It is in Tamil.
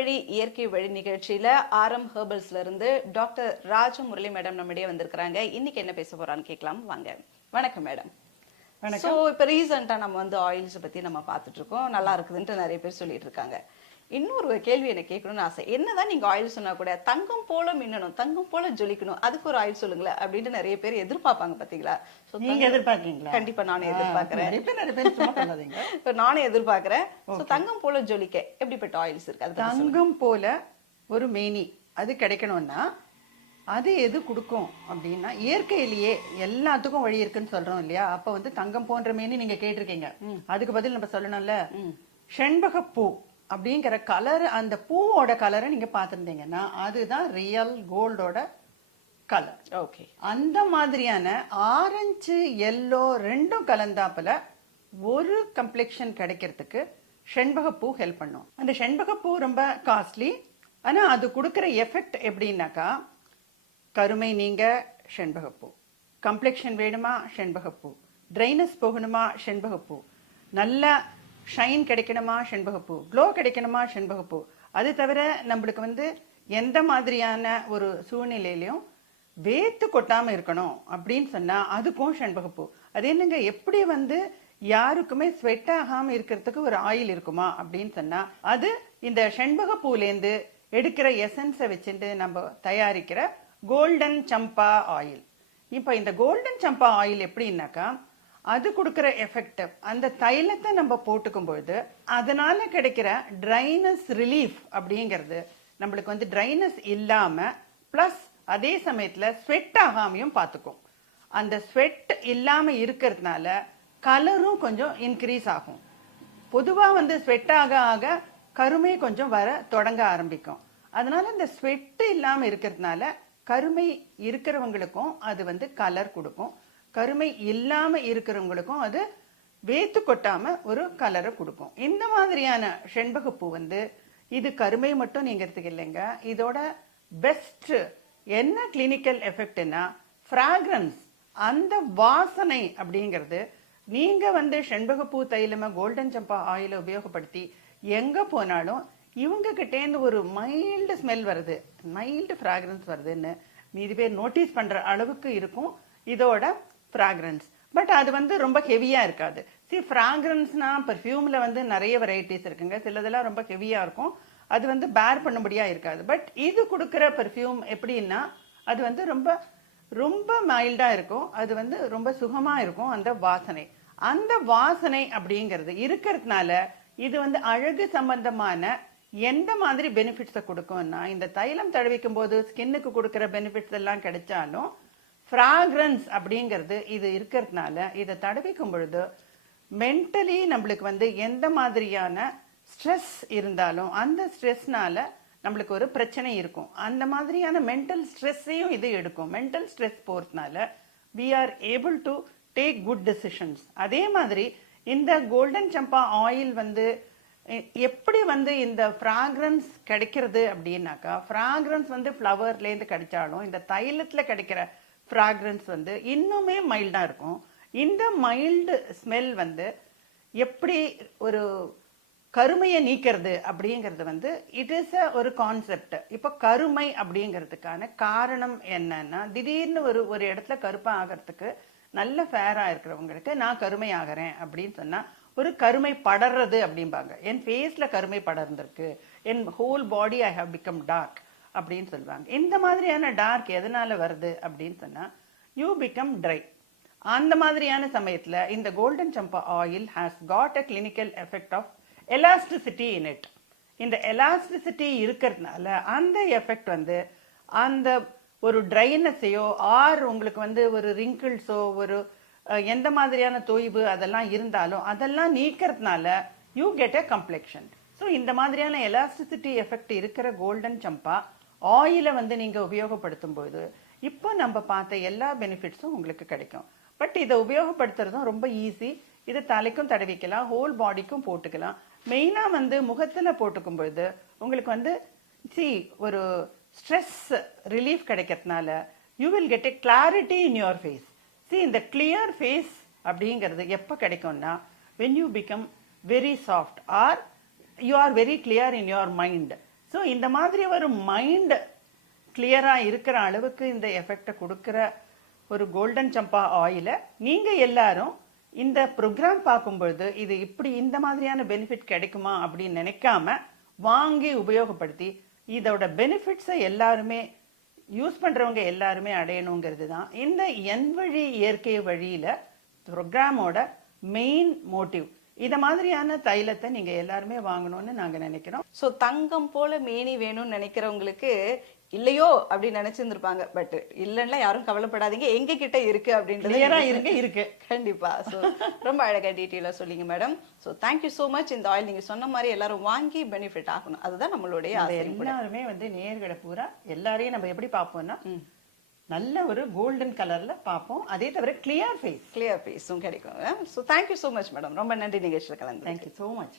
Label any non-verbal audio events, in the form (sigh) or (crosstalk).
வழி இயற்கை வழி நிகழ்ச்சியில ஆரம் ஹெர்பல்ஸ்ல இருந்து டாக்டர் ராஜ முரளி மேடம் நம்மிடையே வந்திருக்கிறாங்க. இன்னைக்கு என்ன பேச போறான்னு கேட்கலாம். வாங்க. வணக்கம் மேடம். சோ இப்ப ரீசெண்டா நம்ம வந்து ஆயில்ஸ் பத்தி நம்ம பார்த்துட்டு இருக்கோம். நல்லா இருக்குதுன்ட்டு நிறைய பேர் சொல்லிட்டு இருக்காங்க. இன்னொரு கேள்வி எனக்கு கேட்கணும்னு ஆசை. என்னதான் நீங்க ஆயில் சொன்னா கூட தங்கம் போல மின்னணும் தங்கம் போல ஜொலிக்கணும் அதுக்கு ஒரு ஆயில் சொல்லுங்களேன் அப்படின்ட்டு நிறைய பேர் எதிர்பார்ப்பாங்க பாத்தீங்களா? So, நீங்க தங்கம்- எதிர்பார்க்கீங்களா? கண்டிப்பா நானும் எதிர்பார்க்கிறேன். இப்ப (laughs) நானும் எதிர்பார்க்கிறேன். தங்கம் போல ஜொலிக்க எப்படிப்பட்ட ஆயில்ஸ் இருக்கு? அது. தங்கம் போல ஒரு மேனி அது கிடைக்கணும்னா அது எது கொடுக்கும் அப்படின்னா இயற்கையிலேயே எல்லாத்துக்கும் வழி இருக்குன்னு சொல்றோம் இல்லையா? அப்ப வந்து தங்கம் போன்ற மேனி நீங்க கேட்டிருக்கீங்க. அதுக்கு பதில் நம்ம சொல்லணும்ல. செண்பக பூ அப்படிங்கிற கலர் அந்த பூவோட கலரை நீங்க பார்த்திருந்தீங்கன்னா அதுதான் ரியல் கோல்டோட கலர் ஓகே அந்த மாதிரியான ஆரஞ்சு எல்லோ ரெண்டும் கலந்தாப்புல ஒரு கம்ப்ளெக்ஷன் கிடைக்கிறதுக்கு செண்பகப்பூ ஹெல்ப் பண்ணும். அந்த செண்பகப்பூ ரொம்ப காஸ்ட்லி ஆனா அது கொடுக்கிற எஃபெக்ட் எப்படின்னாக்கா கருமை நீங்க செண்பகப்பூ. கம்ப்ளெக்ஷன் வேணுமா? செண்பகப்பூ. ட்ரைனஸ் போகணுமா? செண்பகப்பூ. நல்ல ஷைன் கிடைக்கணுமா? செண்பகப்பூ. க்ளோ கிடைக்கணுமா? செண்பகப்பூ. அது தவிர நம்மளுக்கு வந்து எந்த மாதிரியான ஒரு சூழ்நிலையிலையும் வேத்து கொட்டாமல் இருக்கணும் அப்படின்னு சொன்னால் அதுக்கும் செண்பகப்பூ. அது என்னங்க? எப்படி வந்து யாருக்குமே ஸ்வெட் ஆகாமல் இருக்கிறதுக்கு ஒரு ஆயில் இருக்குமா அப்படின்னு சொன்னால் அது இந்த செண்பகப்பூலேருந்து எடுக்கிற எசன்ஸை வச்சுட்டு நம்ம தயாரிக்கிற கோல்டன் சம்பா ஆயில் இப்போ இந்த கோல்டன் சம்பா ஆயில் எப்படின்னாக்கா அது கொடுக்குற எஃபெக்ட் அந்த தைலத்தை நம்ம போட்டுக்கும் பொழுது அதனால கிடைக்கிற ட்ரைனஸ் ரிலீஃப் அப்படிங்கிறது நம்மளுக்கு வந்து ட்ரைனஸ் இல்லாம பிளஸ் அதே சமயத்துல ஸ்வெட் ஆகாமையும் பார்த்துக்கும். அந்த ஸ்வெட் இல்லாம இருக்கிறதுனால கலரும் கொஞ்சம் இன்க்ரீஸ் ஆகும். பொதுவா வந்து ஸ்வெட் ஆக ஆக கருமை கொஞ்சம் வர தொடங்க ஆரம்பிக்கும். அதனால இந்த ஸ்வெட் இல்லாம இருக்கிறதுனால கருமை இருக்கிறவங்களுக்கும் அது வந்து கலர் கொடுக்கும். கருமை இல்லாம இருக்கிறவங்களுக்கும் அது வேத்து கொட்டாம ஒரு கலரை கொடுக்கும். இந்த மாதிரியான செண்பகப்பூ வந்து இது கருமை மட்டும் நீங்கிறதுக்கு இல்லைங்க. இதோட பெஸ்ட் என்ன கிளினிக்கல் எஃபெக்ட்னா ஃப்ராக்ரன்ஸ் அந்த வாசனை அப்படிங்கிறது நீங்க வந்து செண்பகப்பூ தைலம கோல்டன் சம்பா ஆயில உபயோகப்படுத்தி எங்க போனாலும் இவங்க கிட்டேந்து ஒரு மைல்டு ஸ்மெல் வருது மைல்டு ஃப்ராக்ரன்ஸ் வருதுன்னு மீதி பேர் நோட்டீஸ் பண்ற அளவுக்கு இருக்கும். இதோட ஃப்ராக்ரன்ஸ் பட் அது வந்து ரொம்ப ஹெவியா இருக்காது. சி ஃப்ராக்ரன்ஸ்னா பர்ஃப்யூமில் வந்து நிறைய வெரைட்டிஸ் இருக்குங்க. சிலதெல்லாம் ரொம்ப ஹெவியா இருக்கும். அது வந்து பேர் பண்ணும்படியா இருக்காது. பட் இது கொடுக்குற பெர்ஃப்யூம் எப்படின்னா அது வந்து ரொம்ப ரொம்ப மைல்டா இருக்கும். அது வந்து ரொம்ப சுகமா இருக்கும் அந்த வாசனை. அந்த வாசனை அப்படிங்கிறது இருக்கிறதுனால இது வந்து அழகு சம்பந்தமான எந்த மாதிரி பெனிஃபிட்ஸை கொடுக்கும்னா இந்த தைலம் தடவிக்கும் போது ஸ்கின்னுக்கு கொடுக்குற பெனிஃபிட்ஸ் எல்லாம் கிடைச்சாலும் ஃப்ராக்ரன்ஸ் அப்படிங்கிறது இது இருக்கிறதுனால இதை தடவிக்கும் பொழுது மென்டலி நம்மளுக்கு வந்து எந்த மாதிரியான ஸ்ட்ரெஸ் இருந்தாலும் அந்த ஸ்ட்ரெஸ்னால நம்மளுக்கு ஒரு பிரச்சனை இருக்கும். அந்த மாதிரியான மென்டல் ஸ்ட்ரெஸ்ஸையும் இது எடுக்கும். மென்டல் ஸ்ட்ரெஸ் போகிறதுனால we are able to take good decisions அதே மாதிரி இந்த கோல்டன் சம்பா ஆயில் வந்து எப்படி வந்து இந்த ஃப்ராக்ரன்ஸ் கிடைக்கிறது அப்படின்னாக்கா ஃப்ராக்ரன்ஸ் வந்து ஃப்ளவர்லேருந்து கிடைச்சாலும் இந்த தைலத்தில் கிடைக்கிற ஃப்ராக்ரன்ஸ் வந்து இன்னுமே மைல்டாக இருக்கும். இந்த மைல்டு ஸ்மெல் வந்து எப்படி ஒரு கருமையை நீக்கிறது அப்படிங்கிறது வந்து இட் இஸ் அ ஒரு கான்செப்ட் இப்போ கருமை அப்படிங்கிறதுக்கான காரணம் என்னன்னா திடீர்னு ஒரு ஒரு இடத்துல கருப்பாக ஆகிறதுக்கு நல்ல ஃபேராக இருக்கிறவங்களுக்கு நான் கருமை ஆகிறேன் அப்படின்னு சொன்னால் ஒரு கருமை படர்றது அப்படிம்பாங்க. என் ஃபேஸில் கருமை படர்ந்திருக்கு. என் whole body I have become dark அப்படின்னு சொல்லுவாங்க. இந்த மாதிரியான டார்க் எதனால வருது அப்படின்னு சொன்னா யூ பிகம் ட்ரை அந்த மாதிரியான சமயத்துல இந்த golden champa oil has got a clinical effect of elasticity in it இந்த எலாஸ்டிசிட்டி இருக்கிறதுனால அந்த எஃபெக்ட் வந்து அந்த ஒரு ட்ரைனஸையோ ஆர் உங்களுக்கு வந்து ஒரு ரிங்கிள்ஸோ ஒரு எந்த மாதிரியான தொய்வு அதெல்லாம் இருந்தாலும் அதெல்லாம் நீக்கிறதுனால you get a complexion so இந்த மாதிரியான எலாஸ்டிசிட்டி எஃபெக்ட் இருக்கிற கோல்டன் சம்பா ஆயிலை வந்து நீங்கள் உபயோகப்படுத்தும் போது இப்போ நம்ம பார்த்த எல்லா பெனிஃபிட்ஸும் உங்களுக்கு கிடைக்கும். பட் இதை உபயோகப்படுத்துறதும் ரொம்ப ஈஸி இதை தலைக்கும் தடவிக்கலாம் ஹோல் பாடிக்கும் போட்டுக்கலாம். மெயினாக வந்து முகத்தில் போட்டுக்கும் பொழுது உங்களுக்கு வந்து சி ஒரு ஸ்ட்ரெஸ் ரிலீஃப் கிடைக்கிறதுனால you will get a clarity in your face see இந்த கிளியர் ஃபேஸ் அப்படிங்கிறது எப்போ கிடைக்கும்னா when you become very soft or you are very clear in your mind so இந்த மாதிரி ஒரு மைண்ட் கிளியராக இருக்கிற அளவுக்கு இந்த எஃபெக்டை கொடுக்குற ஒரு கோல்டன் சம்பா ஆயிலை நீங்கள் எல்லாரும் இந்த ப்ரோக்ராம் பார்க்கும்பொழுது இது இப்படி இந்த மாதிரியான பெனிஃபிட் கிடைக்குமா அப்படின்னு நினைக்காம வாங்கி உபயோகப்படுத்தி இதோட பெனிஃபிட்ஸை எல்லாருமே யூஸ் பண்ணுறவங்க எல்லாருமே அடையணுங்கிறது தான். இந்த என் வழி இயற்கை வழியில் ப்ரோக்ராமோட மெயின் மோட்டிவ் இத மாதிரியான தைலத்தை நீங்க எல்லாருமே வாங்கணும்னு நாங்க நினைக்கிறோம். சோ தங்கம் போல மேனி வேணும்னு நினைக்கிறவங்களுக்கு இல்லையோ அப்படின்னு நினைச்சிருந்திருப்பாங்க. பட் இல்லன்னா யாரும் கவலைப்படாதீங்க. எங்க கிட்ட இருக்கு அப்படின்றது இருங்க இருக்கு கண்டிப்பா. சோ ரொம்ப அழகா டீட்டெயிலா சொல்லிங்க madam so thank you so much இந்த ஆயில் நீங்க சொன்ன மாதிரி எல்லாரும் வாங்கி பெனிஃபிட் ஆகணும். அதுதான் நம்மளுடைய எல்லாருமே வந்து நேர்களை பூரா எல்லாரையும் நம்ம எப்படி பார்ப்போம்னா நல்ல ஒரு கோல்டன் கலர்ல பார்ப்போம். அதே தவிர கிளியர் ஃபேஸ் கிளியர் பேஸும் கிடைக்கும். So thank you so much madam ரொம்ப நன்றி நிகழ்ச்சியில் கலந்து தேங்க்யூ ஸோ மச்